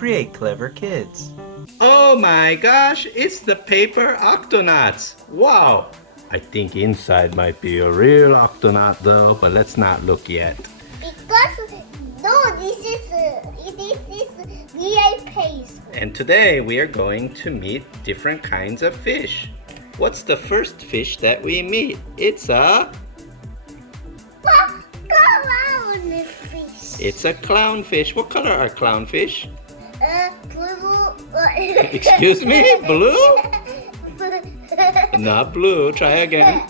Create clever kids. Oh my gosh, it's the paper Octonauts. Wow! I think inside might be a real Octonaut though, but let's not look yet. Because no, this is real paste. And today we are going to meet different kinds of fish. What's the first fish that we meet? It's a Clownfish. It's a clownfish. What color are clownfish? Blue. Excuse me? Blue? Not blue. Try again.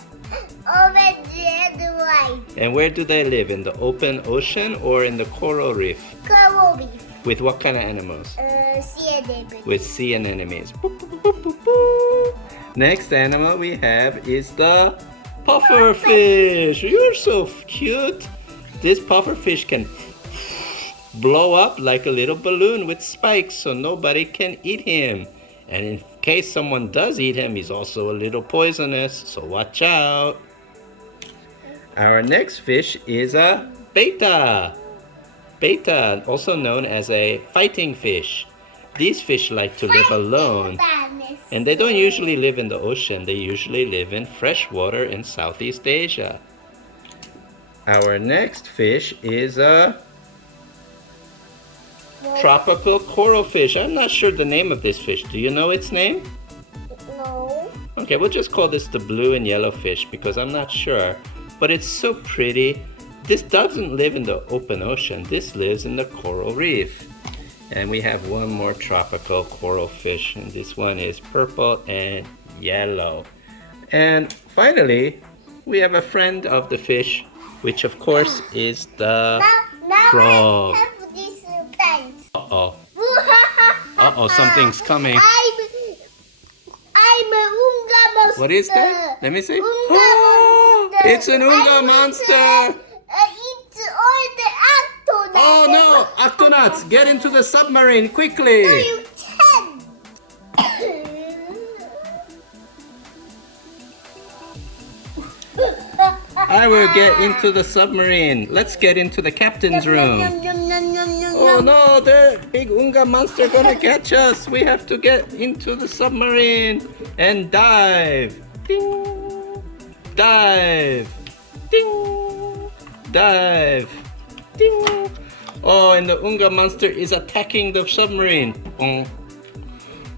Orange and white. And where do they live? In the open ocean or in the coral reef? Coral reef. With what kind of animals? Sea anemones. With sea anemones. Boop, boop, boop, boop, boop. Next animal we have is the pufferfish. You're so cute. This pufferfish can blow up like a little balloon with spikes so nobody can eat him. And in case someone does eat him, he's also a little poisonous, so watch out. Our next fish is a betta. Betta, also known as a fighting fish. These fish like to live alone. And they don't usually live in the ocean. They usually live in fresh water in Southeast Asia. Our next fish is a tropical coral fish. I'm not sure the name of this fish. Do you know its name? No. Okay, we'll just call this the blue and yellow fish because I'm not sure. But it's so pretty. This doesn't live in the open ocean. This lives in the coral reef. And we have one more tropical coral fish, and this one is purple and yellow. And finally, we have a friend of the fish, which of course is the frog. I have this pants. Uh-oh. Uh-oh, something's coming. I'm a Unga monster. What is that? Let me see. Unga Oh, monster. it's an Unga monster. It's all the Octonauts. Oh no, Octonauts, get into the submarine quickly. No, you can. I will get into the submarine. Let's get into the captain's room. Oh no, the big Unga monster gonna catch us. We have to get into the submarine and dive. Ding. Dive. Ding. Dive. Ding. Oh, and the Unga monster is attacking the submarine. Bong.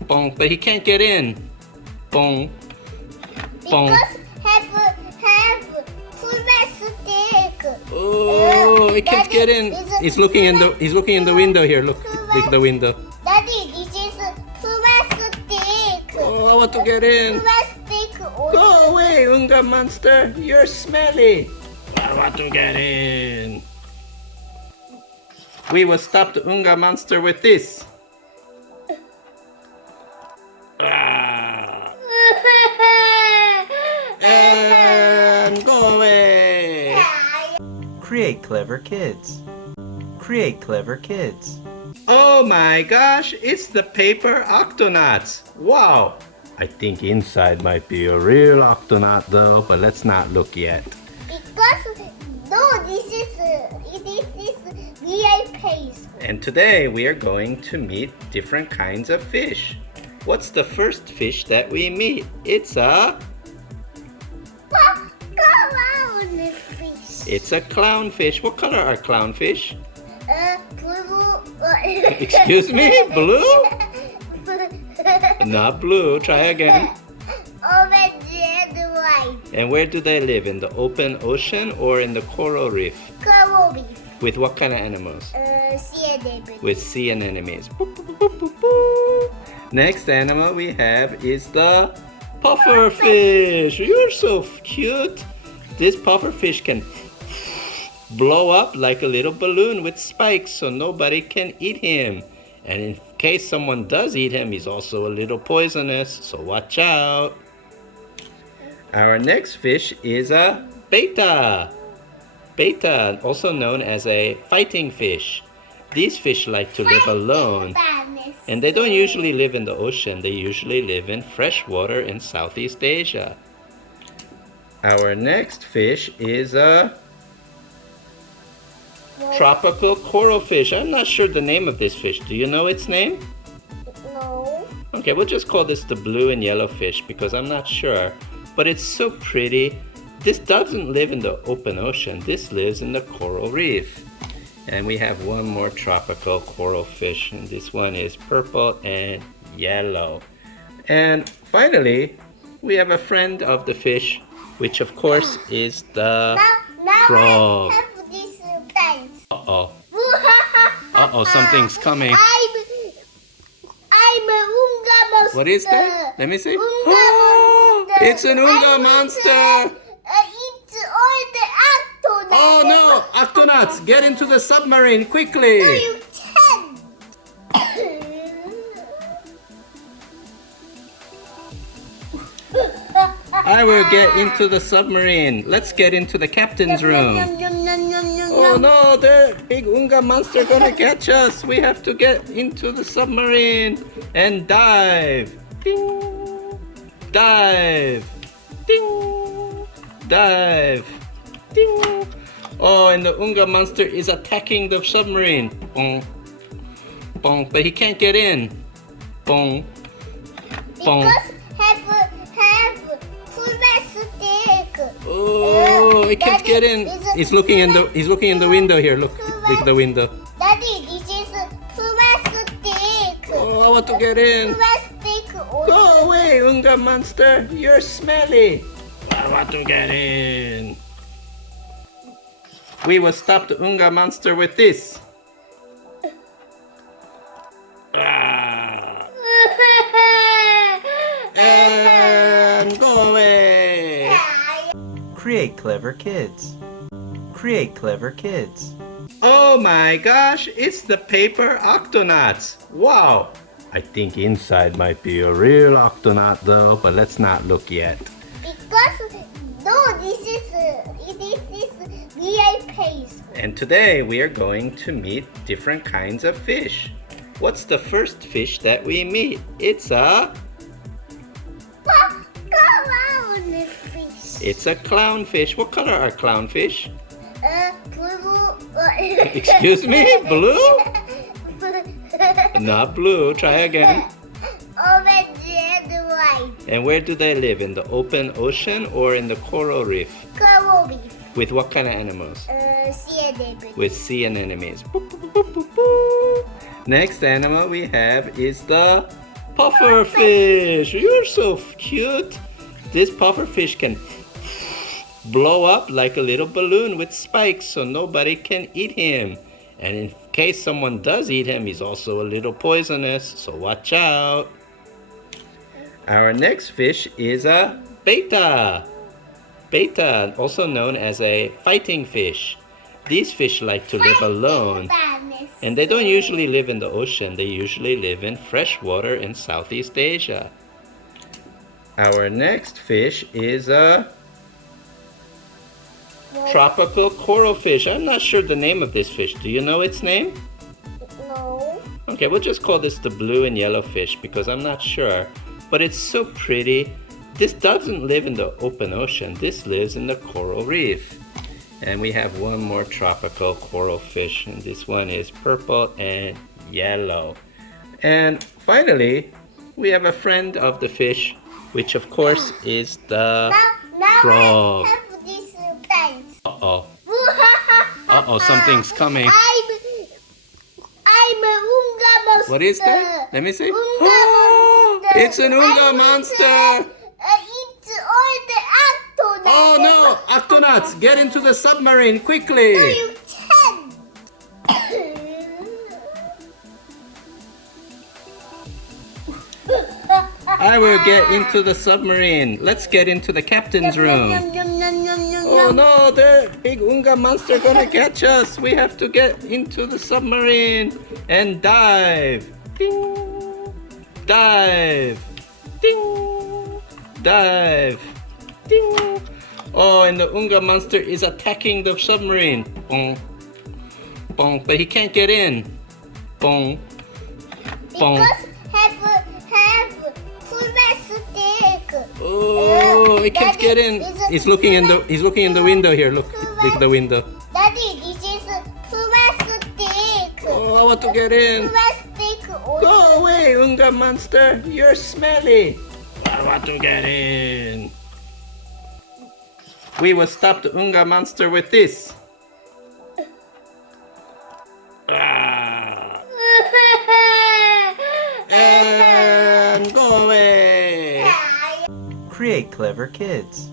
Bong. But he can't get in. Bong. Bong. Because have plastic. Oh, he can't get in. He's looking in the window here. Look at the window. Daddy, this is plastic. Oh, I want to get in. Plastic. Go away, Unga monster. You're smelly. I want to get in. We will stop the Unga monster with this. Ah. And go away. Create clever kids. Create clever kids. Oh my gosh, it's the paper Octonauts. Wow. I think inside might be a real Octonaut though, but let's not look yet. Because no, this is real paste. And today we are going to meet different kinds of fish. What's the first fish that we meet? It's a Clownfish. It's a clownfish. What color are clownfish? Blue. Excuse me? Blue? Not blue. Try again. Orange and white. And where do they live? In the open ocean or in the coral reef? Coral reef. With what kind of animals? Sea anemones. With sea anemones. Boop, boop, boop, boop, boop. Next animal we have is the pufferfish. You're so cute. This pufferfish can blow up like a little balloon with spikes so nobody can eat him. And in case someone does eat him, he's also a little poisonous, so watch out. Our next fish is a betta. Betta, also known as a fighting fish. These fish like to live alone. And they don't usually live in the ocean. They usually live in fresh water in Southeast Asia. Our next fish is a tropical coral fish. I'm not sure the name of this fish. Do you know its name? No. Okay, we'll just call this the blue and yellow fish because I'm not sure. But it's so pretty. This doesn't live in the open ocean. This lives in the coral reef. And we have one more tropical coral fish, and this one is purple and yellow. And finally, we have a friend of the fish, which of course is the Now frog. I have this pants. Uh-oh. Uh-oh, something's coming. I'm a Unga monster. What is that? Let me see. Unga monster. It's an Unga monster. It's all the Octonauts. Oh no! Octonauts, get into the submarine quickly! No, you can. I will get into the submarine. Let's get into the captain's room. Oh no, the big Unga monster gonna catch us. We have to get into the submarine and dive. Ding. Dive. Ding. Dive. Ding. Oh, and the Unga monster is attacking the submarine. Bong. Bong. But he can't get in. Bong. Bong. Because have plastic. Oh, he can't get in. He's looking in the window here. Look at the window. Daddy, this is plastic. Oh, I want to get in. Plastic. Go away, Unga monster. You're smelly. I want to get in. We will stop the Unga monster with this. Ah, and go away. Create clever kids. Create clever kids. Oh my gosh, it's the paper Octonauts. Wow. I think inside might be a real Octonaut though, but let's not look yet. Because no, this is real paste. And today we are going to meet different kinds of fish. What's the first fish that we meet? It's a Clownfish. It's a clownfish. What color are clownfish? Blue. Excuse me? Blue? Not blue. Try again. Orange and white. And where do they live? In the open ocean or in the coral reef? Coral reef. With what kind of animals? Sea anemones. With sea anemones. Boop, boop, boop, boop, boop. Next animal we have is the puffer fish. You're so cute. This puffer fish can blow up like a little balloon with spikes so nobody can eat him. And in case someone does eat him, he's also a little poisonous, so watch out. Our next fish is a betta. Betta, also known as a fighting fish. These fish like to live alone. And they don't usually live in the ocean. They usually live in fresh water in Southeast Asia. Our next fish is a tropical coral fish. I'm not sure the name of this fish. Do you know its name? No. Okay, we'll just call this the blue and yellow fish because I'm not sure. But it's so pretty. This doesn't live in the open ocean. This lives in the coral reef. And we have one more tropical coral fish, and this one is purple and yellow. And finally, we have a friend of the fish, which of course is the Now frog. I have this pants. Uh-oh. Uh-oh, something's coming. I'm a Unga monster. What is that? Let me see. Unga monster. It's an Unga monster. It's all the Octonauts. Oh no! Octonauts, get into the submarine quickly! No, you can. I will get into the submarine. Let's get into the captain's room. Oh no, the big Unga monster gonna catch us. We have to get into the submarine and dive. Ding. Dive. Ding. Dive. Ding. Oh, and the Unga monster is attacking the submarine. Bong. Bong. But he can't get in. Bong. Bong. Because have plastic. Oh, he can't get in. He's looking in the window here. Look at the window. Daddy, this is plastic. want to get in. Plastic Go away, Unga monster. You're smelly. I want to get in. We will stop the Unga monster with this. Ah, and go away. Create clever kids.